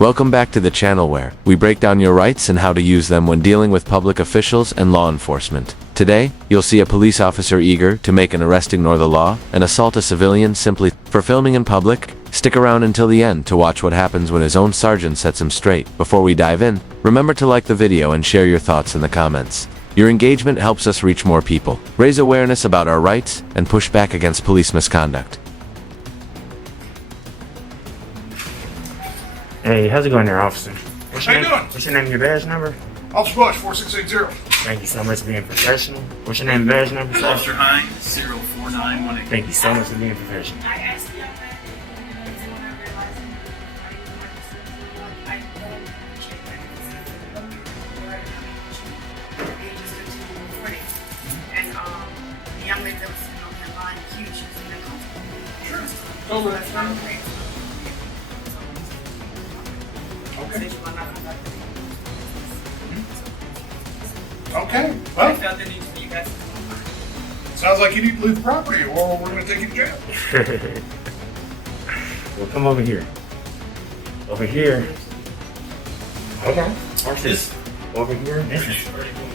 Welcome back to the channel where we break down your rights and how to use them when dealing with public officials and law enforcement. Today, you'll see a police officer eager to make an arrest ignore the law and assault a civilian simply for filming in public. Stick around until the end to watch what happens when his own sergeant sets him straight. Before we dive in, remember to like the video and share your thoughts in the comments. Your engagement helps us reach more people, raise awareness about our rights, and push back against police misconduct. Hey, how's it going there, officer? How you doing? What's your name and your badge number? Officer Bush, 4680. Thank you so much for being professional. What's your name and badge number, sir? Officer Hines, 04918. Thank you so much for being professional. I asked the young man if he when I realized I won't check that. Ages 15 and 40. And the young lady that was sitting on that line, huge, she was in that comfortable. Sure. So that's not great. Okay. I Okay. Well, felt the need for you guys to come on. sounds like you need to leave the property or we're going to take you to jail. Well, come over here. Over here. Okay. Watch this. Over here. This is pretty cool.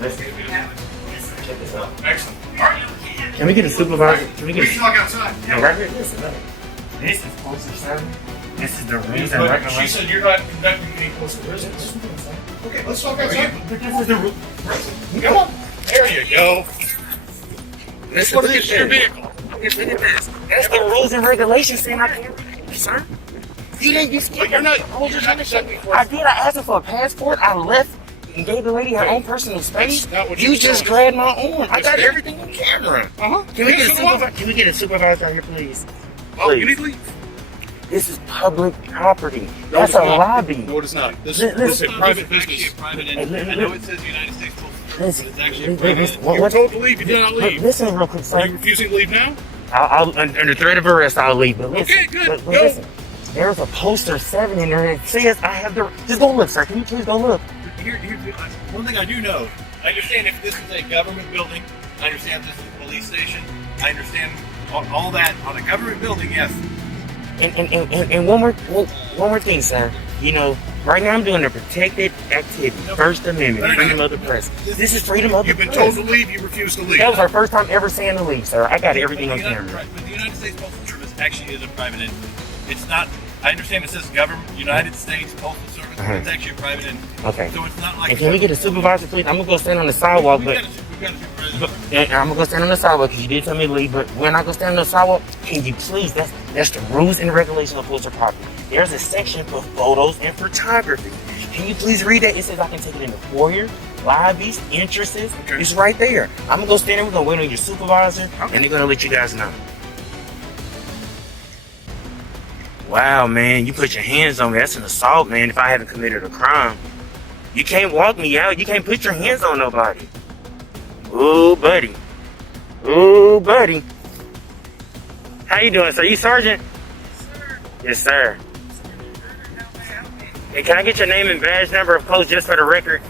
Let's check this out. Excellent. All right. Can we get a supervisor? Can we get Please a... log outside. No, right here. Listen, look. This is Postal 7. This is the rules and But she regulations. said you're not conducting any postal business. Okay, let's talk outside. This is the rule. Come on. There you go. Listen, What look is at your this. vehicle? Look at this. That's the rules and regulations saying I can't, sir. You didn't use But you're not accepting for I did. I asked her for a passport. I left and gave the lady her own personal space. That's not what You you just told grabbed my arm. I Yes, got sir. everything on camera. Uh-huh. Can we get a Yes, you are. supervisor? Can we get a supervisor out here, please? Oh, you Please. need to leave. This is public property. No, That's it's a not. lobby. No, it is not. This Listen, is a private It's actually business. a private Hey, entity. look, I know look. it says United States Postal Service, Listen, but it's actually a listen, private listen, entity. You were what- told to leave. You did not leave. Listen real quick, Are sir. you refusing to leave now? I'll under threat of arrest, I'll leave. But listen, Okay, good. But Go. listen, there's a poster 7 in there that says I have the. Just go look, sir. Can you please go look? One thing I do know, I understand if this is a government building, I understand this is a police station, I understand all that. On a government building, yes. And one more thing, sir. You know, right now I'm doing a protected activity, First Amendment, freedom of the press. This is freedom of the You've been press. told to leave. You refuse to leave. That was our first time ever saying to leave, sir. I got everything on camera. But the United States Postal Service actually is a private entity. It's not. I understand it says government, United States Postal Service, but it's actually a private entity. Okay. So it's not like. And can we get a supervisor, please? I'm gonna go stand on the sidewalk, We've but. got a supervisor. But and I'm gonna go stand on the sidewalk because you did tell me to leave. But we're not gonna stand on the sidewalk. Can you please? That's the rules and regulations of postal property. There's a section for photos and photography. Can you please read that? It says I can take it in the foyer, lobbies, entrances. Okay. It's right there. I'm gonna go stand there. We're gonna wait on your supervisor, and they're gonna let you guys know. Wow, man, you put your hands on me. That's an assault, man. If I haven't committed a crime, you can't walk me out. You can't put your hands on nobody. Ooh, buddy. Ooh, buddy. How you doing, sir? You sergeant? Yes, sir. Hey, can I get your name and badge number, of course, just for the record?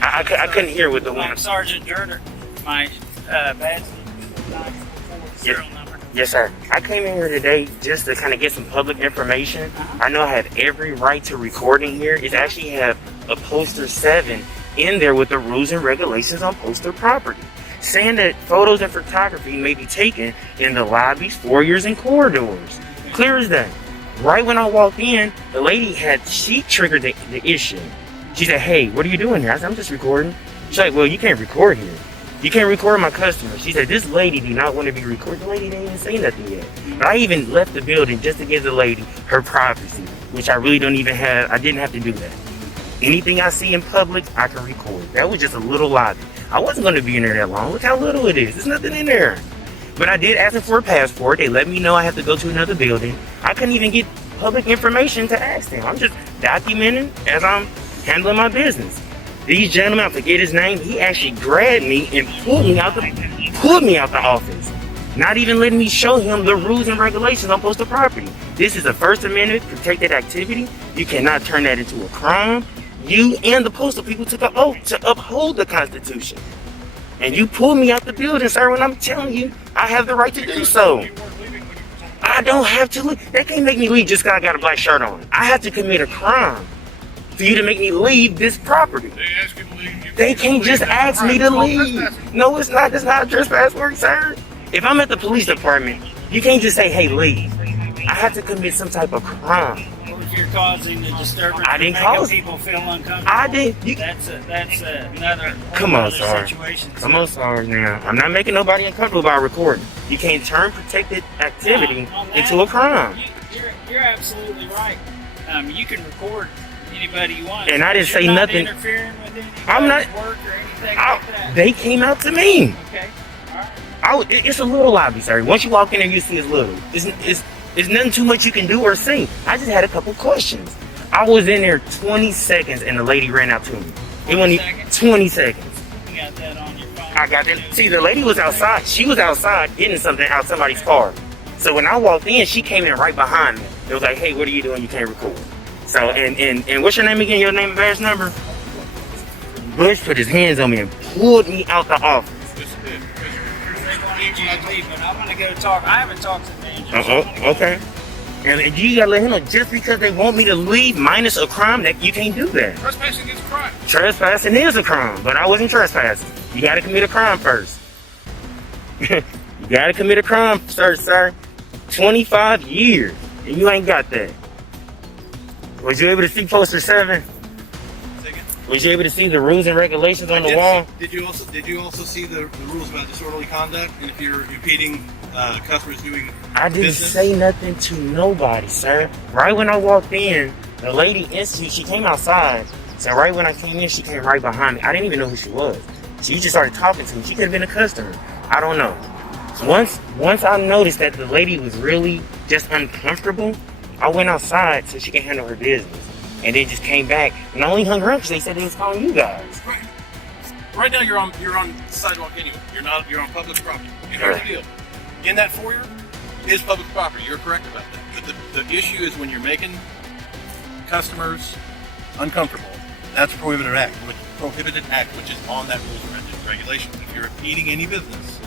I couldn't hear with the one. I'm Sergeant Gerner. My badge number is serial number. Yes, sir. I came in here today just to kind of get some public information. I know I have every right to record in here. It actually have a poster 7 in there with the rules and regulations on postal property, saying that photos and photography may be taken in the lobbies, foyers, and corridors. Clear as day. Right when I walked in, the lady she triggered the issue. She said, "Hey, what are you doing here?" I said, "I'm just recording." She's like, "Well, you can't record here. You can't record my customers." She said, "This lady did not want to be recorded." The lady didn't even say nothing yet. But I even left the building just to give the lady her privacy, which I really don't even have. I didn't have to do that. Anything I see in public, I can record. That was just a little lobby. I wasn't going to be in there that long. Look how little it is. There's nothing in there. But I did ask them for a passport. They let me know I have to go to another building. I couldn't even get public information to ask them. I'm just documenting as I'm handling my business. These gentlemen, I forget his name, he actually grabbed me and pulled me out the office. Not even letting me show him the rules and regulations on postal property. This is a First Amendment protected activity. You cannot turn that into a crime. You and the postal people took an oath to uphold the Constitution. And you pulled me out the building, sir, when I'm telling you I have the right to do so. I don't have to leave. They can't make me leave just because I got a black shirt on. I have to commit a crime for you to make me leave this property. They ask you to leave. They can't just ask me to leave. No, it's not. That's not how trespass works, sir. If I'm at the police department, you can't just say, hey, leave. I have to commit some type of crime. What if you're causing the disturbance? I didn't making cause people feel uncomfortable. I did. That's another. Come on, another sorry. situation. Come on, sorry now. I'm not making nobody uncomfortable by recording. You can't turn protected activity On that, into a crime. You're absolutely right. You can record anybody you want. And I didn't You're say not nothing. Interfering with anybody's I'm not- work or anything like that. They came out to me. Okay. All right. It's a little lobby, sir. Once you walk in there, you see it's little. It's nothing too much you can do or say. I just had a couple questions. I was in there 20 seconds and the lady ran out to me. It wasn't even 20 seconds. You got that on your phone. I got that. See, the lady was outside. She was outside getting something out somebody's car. So when I walked in, she came in right behind me. It was like, hey, what are you doing? You can't record. So, and what's your name again? Your name and badge number? Bush put his hands on me and pulled me out the office. They wanted you to leave, but I'm gonna go talk. I haven't talked to the manager. So I'm gonna go- Okay. And you gotta let him know, just because they want me to leave minus a crime, that you can't do that. Trespassing is a crime. Trespassing is a crime, but I wasn't trespassing. You gotta commit a crime first. You gotta commit a crime, sir. 25 years, and you ain't got that. Was you able to see poster 7? Was you able to see the rules and regulations on the wall? Did you also see the rules about disorderly conduct and if you're impeding customers doing I didn't business? say nothing to nobody, sir. Right when I walked in, the lady instantly, she came outside. So right when I came in, she came right behind me. I didn't even know who she was. She just started talking to me. She could have been a customer. I don't know. Once I noticed that the lady was really just uncomfortable, I went outside so she can handle her business. And then just came back and I only hung around because they said they was calling you guys. Right now you're on the sidewalk anyway. You're on public property. And here's the deal. In that foyer is public property. You're correct about that. But the issue is when you're making customers uncomfortable. That's a prohibited act, which is on that rules and regulation. If you're impeding any business,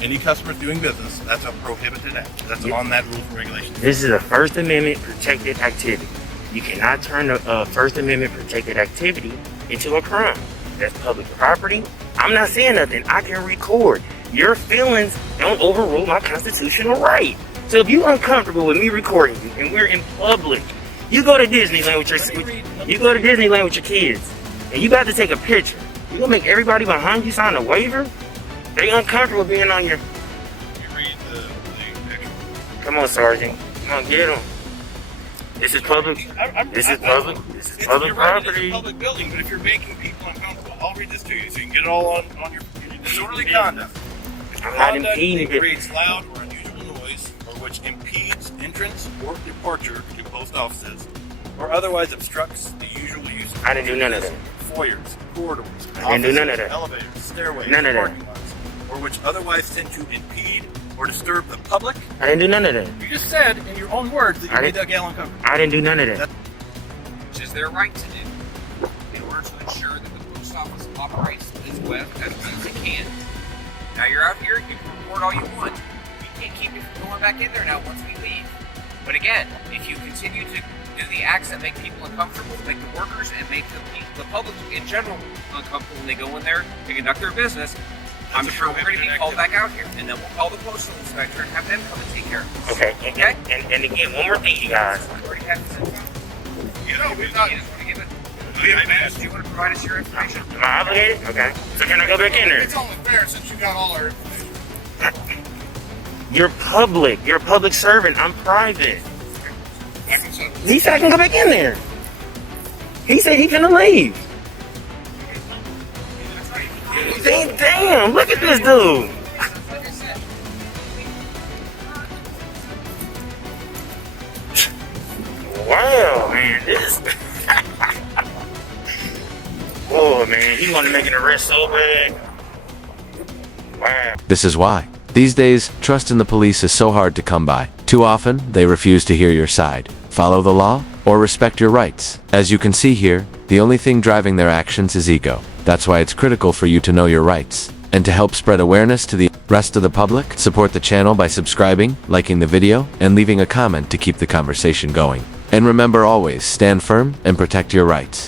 any customers doing business, that's a prohibited act. That's on that rules and regulation. This is a First Amendment protected activity. You cannot turn a First Amendment protected activity into a crime. That's public property. I'm not saying nothing. I can record. Your feelings don't overrule my constitutional right. So if you're uncomfortable with me recording you and we're in public, you go to Disneyland with your kids and you got to take a picture. You gonna make everybody behind you sign a waiver? They uncomfortable being on your. You read the actual. Come on, Sergeant. Come on, get them. This is public. This is public. This is public You're right, it is property. a public building, but if you're making people uncomfortable, I'll read this to you so you can get it all on your disorderly conduct. I'm not Conduct impeding that it. creates loud or unusual noise, or which impedes entrance or departure to post offices, or otherwise obstructs the usual use of I didn't do none of that. foyers, corridors, I didn't do none of that. elevators, stairways, None of that. parking lots, or which otherwise tend to impede or disturb the public. I didn't do none of that. You just said in your own words that I you made didn't- that gal uncomfortable. I didn't do none of that. Which is their right to do, in order to ensure that the post office operates as well as it can. Now you're out here, you can record all you want. You can't keep it from going back in there now once we leave. But again, if you continue to do the acts that make people uncomfortable, make the workers and make the public in general uncomfortable when they go in there to conduct their business, I'm sure we're going to be called back out here. And then we'll call the postal inspector and have them come and take care of it. Okay. And again, one more thing, you guys. We already have this info. You know, we've not. You just want to give it. Do you want to provide us your information? Am I obligated? Okay. So can I go back in there? It's only fair since you got all our information. You're public. You're a public servant. I'm private. He said I can go back in there. He said he finna leave. Damn, look at this dude. Wow, man, this. Oh, man, he wanted to make an arrest so bad. Wow. This is why. These days, trust in the police is so hard to come by. Too often, they refuse to hear your side, follow the law, or respect your rights. As you can see here, the only thing driving their actions is ego. That's why it's critical for you to know your rights And to help spread awareness to the rest of the public, support the channel by subscribing, liking the video, and leaving a comment to keep the conversation going. And remember always, stand firm and protect your rights.